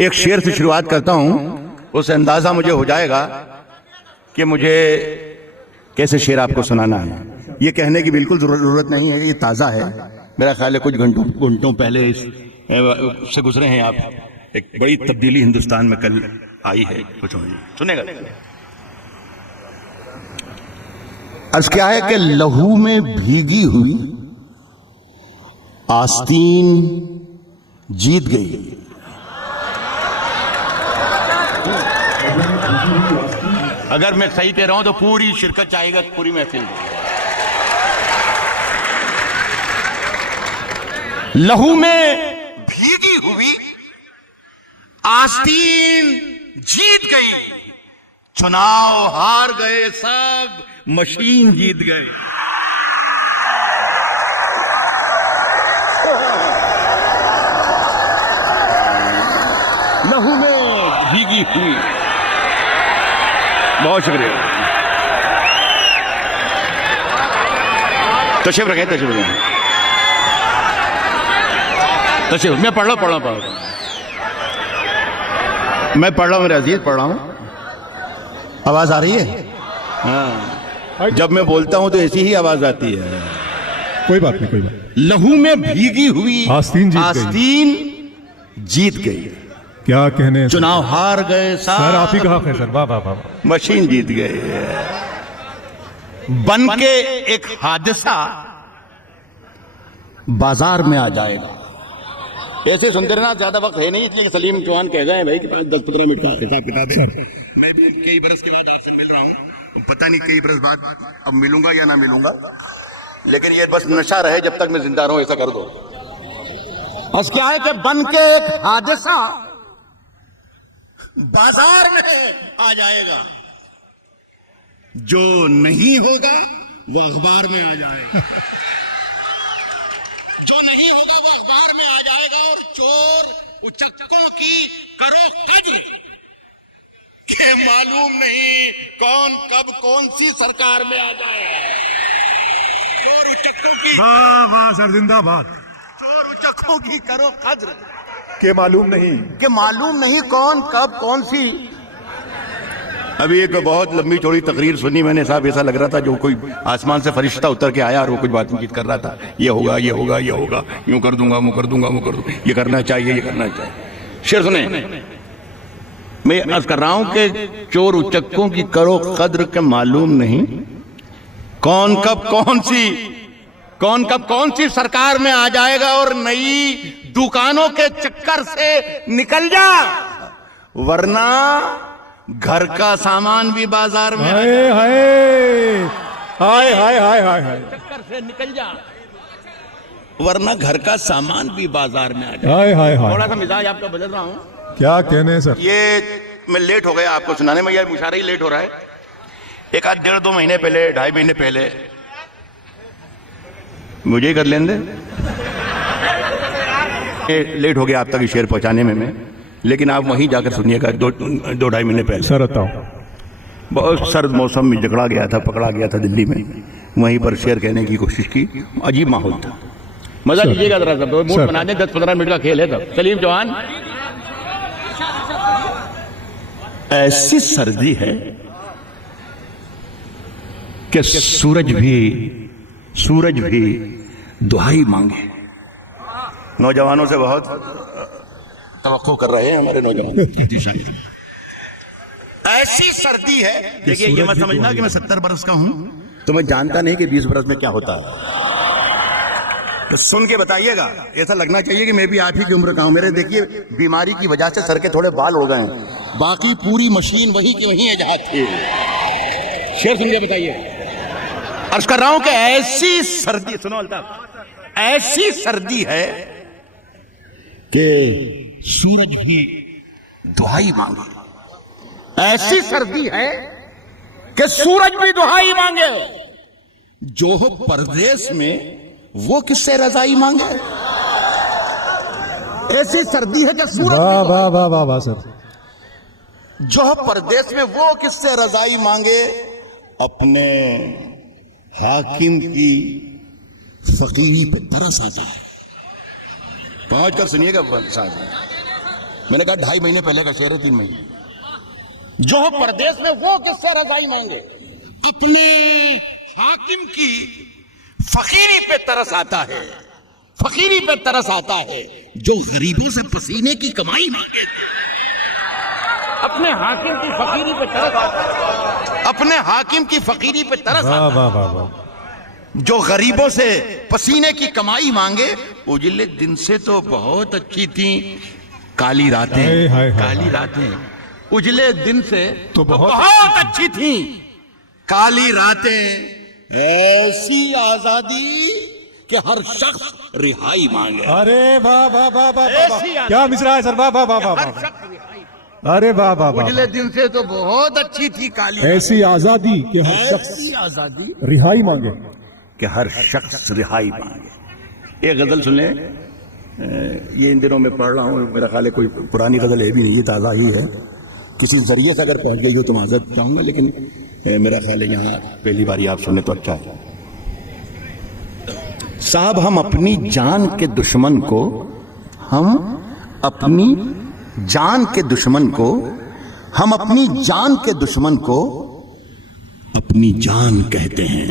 एक शेर से शुरुआत करता हूं, उससे अंदाजा मुझे हो जाएगा कि मुझे कैसे शेर आपको सुनाना है। ये कहने की बिल्कुल जरूरत नहीं है, ये ताज़ा है। मेरा ख्याल है कुछ घंटों पहले से गुजरे हैं आप। एक बड़ी तब्दीली हिंदुस्तान में कल आई है, कुछ सुनेगा। अर्ज क्या है कि लहू में भीगी हुई आस्तीन जीत गई। अगर मैं सही कह रहा हूं तो पूरी शिरकत चाहेगा, पूरी महफिल। लहू में भीगी हुई आस्तीन जीत गई, चुनाव हार गए सब, मशीन जीत गई। लहू में भीगी हुई। बहुत शुक्रिया। तशरीफ रखें, तशरीफ रखें, तशरीफ। मैं पढ़ रहा हूँ मैं पढ़ रहा हूँ, मेरे अजीज पढ़ रहा हूँ। आवाज आ रही है? हाँ, जब मैं बोलता हूँ तो ऐसी ही आवाज आती है। कोई बात नहीं, कोई बात। लहू में भीगी हुई आस्तीन जीत गई। क्या कहने, चुनाव हार गए सर। आप ही कहा है सर। वाह वाह वाह। मशीन जीत गए। बन के एक हादसा बाजार में आ जाएगा। ऐसे सुनते रहना, ज्यादा वक्त है नहीं, इसलिए सलीम चौहान कह गए भाई कि 10-15 मिनट का हिसाब किताब है। मैं भी कई बरस के बाद आपसे मिल रहा हूँ, पता नहीं कई बरस बाद अब मिलूंगा या ना मिलूंगा, लेकिन ये बस नशा रहे जब तक मैं जिंदा रहूं, ऐसा कर दो। बस क्या है कि बन के एक हादसा बाजार में आ जाएगा, जो नहीं होगा वो अखबार में आ जाएगा, जो नहीं होगा वो अखबार में आ जाएगा। और चोर उचक्कों की करो कद्र के मालूम नहीं कौन कब कौन सी सरकार में आ जाए। चोर उचक्कों की, वाह वाह सर, जिंदाबाद। चोर उचक्कों की करो कद्र के मालूम नहीं कौन कब कौन सी। अभी एक बहुत लंबी चौड़ी तकरीर सुनी मैंने साहब, ऐसा लग रहा था जो कोई आसमान से फरिश्ता उतर के आया और वो कुछ बातचीत कर रहा था। ये होगा, ये होगा, ये होगा, यूं कर दूंगा, मुँह कर दूंगा, मुँह कर दूंगा, ये करना चाहिए, ये करना चाहिए। शेर सुने, मैं अर्ज कर रहा हूं कि चोर उचक्कों की करो कद्र के मालूम नहीं कौन कब कौन सी सरकार में आ जाएगा। और नई दुकानों के चक्कर से निकल जा, वरना घर का सामान भी बाजार में। हाय हाय हाय हाय हाय हाय हाय। चक्कर से निकल जा, वरना घर का सामान भी बाजार में आ जाए। हाय हाय हाय। थोड़ा सा मिजाज आपका बदल रहा हूं। क्या कहने सर। ये मैं लेट हो गया आपको सुनाने में, यार मुशारा ही लेट हो रहा है। एक आध 1.5-2 महीने पहले, 2.5 महीने पहले, मुझे ही कर लेने लेट हो गया आप तक शेर पहुंचाने में मैं, लेकिन आप वहीं जाकर सुनिएगा। 2-2.5 महीने पहले सर बताओ। बहुत सर्द मौसम में पकड़ा गया था दिल्ली में। वहीं पर शेर कहने की कोशिश की, अजीब माहौल था। मजा लीजिएगा जरा सा, मूड बना दें। 10-15 मिनट का खेल है तब। सलीम चौहान, ऐसी सर्दी है कि सूरज भी दुहाई मांगे। नौजवानों से बहुत तवक्को कर रहे हैं हमारे नौजवान। ऐसी सर्दी है, देखिए ये मत समझना कि मैं 70 बरस का हूं तो मैं जानता नहीं कि 20 बरस में क्या होता है। तो सुन के बताइएगा, ऐसा लगना चाहिए कि मैं भी आप ही की उम्र का हूं। मेरे देखिए बीमारी की वजह से सर के थोड़े बाल उड़ गए हैं, बाकी पूरी मशीन वही की वही है जहां थी। शेर सुन के बताइए। अर्ज कर रहा हूं कि ऐसी सर्दी, सुनो अल्ताफ, ऐसी सर्दी है कि सूरज भी दुहाई मांगे। ऐसी सर्दी है कि सूरज भी दुहाई मांगे। जो हो परदेश में वो किससे रजाई मांगे। ऐसी सर्दी है कि सूरज, वाह वाह वाह वाह वाह सर। जो हो परदेश में वो किससे रजाई मांगे। अपने हाकिम की फकीरी पे तरस आता है। पहुंच कर सुनिएगा साहब। मैंने कहा 2.5 महीने पहले का शेर है, 3 महीने। जो परदेश में वो किससे रजाई मांगे? अपने हाकिम की फकीरी पे तरस आता है, फकीरी पे तरस आता है। जो गरीबों से पसीने की कमाई मांगे, अपने हाकिम की फकीरी पे तरस आता है, अपने हाकिम की फकीरी पे तरस आता है। वाह वाह वाह वाह। जो गरीबों से पसीने की कमाई मांगे। उजले दिन से तो बहुत अच्छी थी काली रातें, हाय, हाय, हाय, काली रातें। उजले दिन से तो बहुत अच्छी थी काली रातें। ऐसी आजादी कि हर शख्स रिहाई मांगे। अरे वाह वाह वाह वाह ऐसी वाह, क्या मिसरा है सर, वाह वाह वाह वाह हर वाह। शख्स रिहाई। अरे वाह वाह वाह। उजले दिन से तो बहुत अच्छी थी काली ऐसी आजादी कि हर शख्स ऐसी आजादी रिहाई मांगे। कि हर शख्स रिहाई मांगे। एक गजल सुन ले, ये इन दिनों में पढ़ रहा हूँ, मेरा ख्याल है कोई पुरानी गजल है भी नहीं, ये ताज़ा ही है। किसी जरिए से अगर पहुंच गई हो तो माजरत चाहूंगा, लेकिन मेरा ख्याल है यहाँ पहली बार आप सुने तो अच्छा है। साहब हम अपनी जान के दुश्मन को, हम अपनी जान के दुश्मन को, हम अपनी जान के दुश्मन को अपनी जान कहते हैं।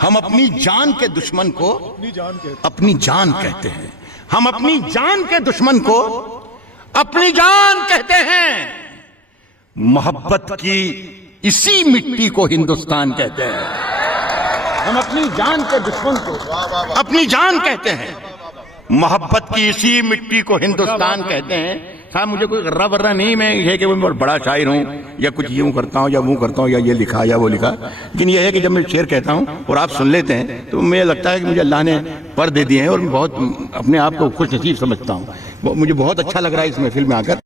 हम अपनी जान के दुश्मन को अपनी जान कहते हैं। हम अपनी जान के दुश्मन को अपनी जान कहते हैं। मोहब्बत की इसी मिट्टी को हिंदुस्तान कहते हैं। हम अपनी जान के दुश्मन को अपनी जान कहते हैं। मोहब्बत की इसी मिट्टी को हिंदुस्तान कहते हैं। साहब मुझे कोई गर्रा वर्रा नहीं, मैं ये कि मैं बहुत बड़ा शायर हूँ या कुछ यूं करता हूँ या वो करता हूँ या ये लिखा या वो लिखा, लेकिन ये है कि जब मैं शेर कहता हूँ और आप सुन लेते हैं तो मुझे लगता है कि मुझे अल्लाह ने पर दे दिए हैं और मैं बहुत अपने आप को खुश नसीब समझता हूँ। मुझे बहुत अच्छा लग रहा है इस महफिल में आकर।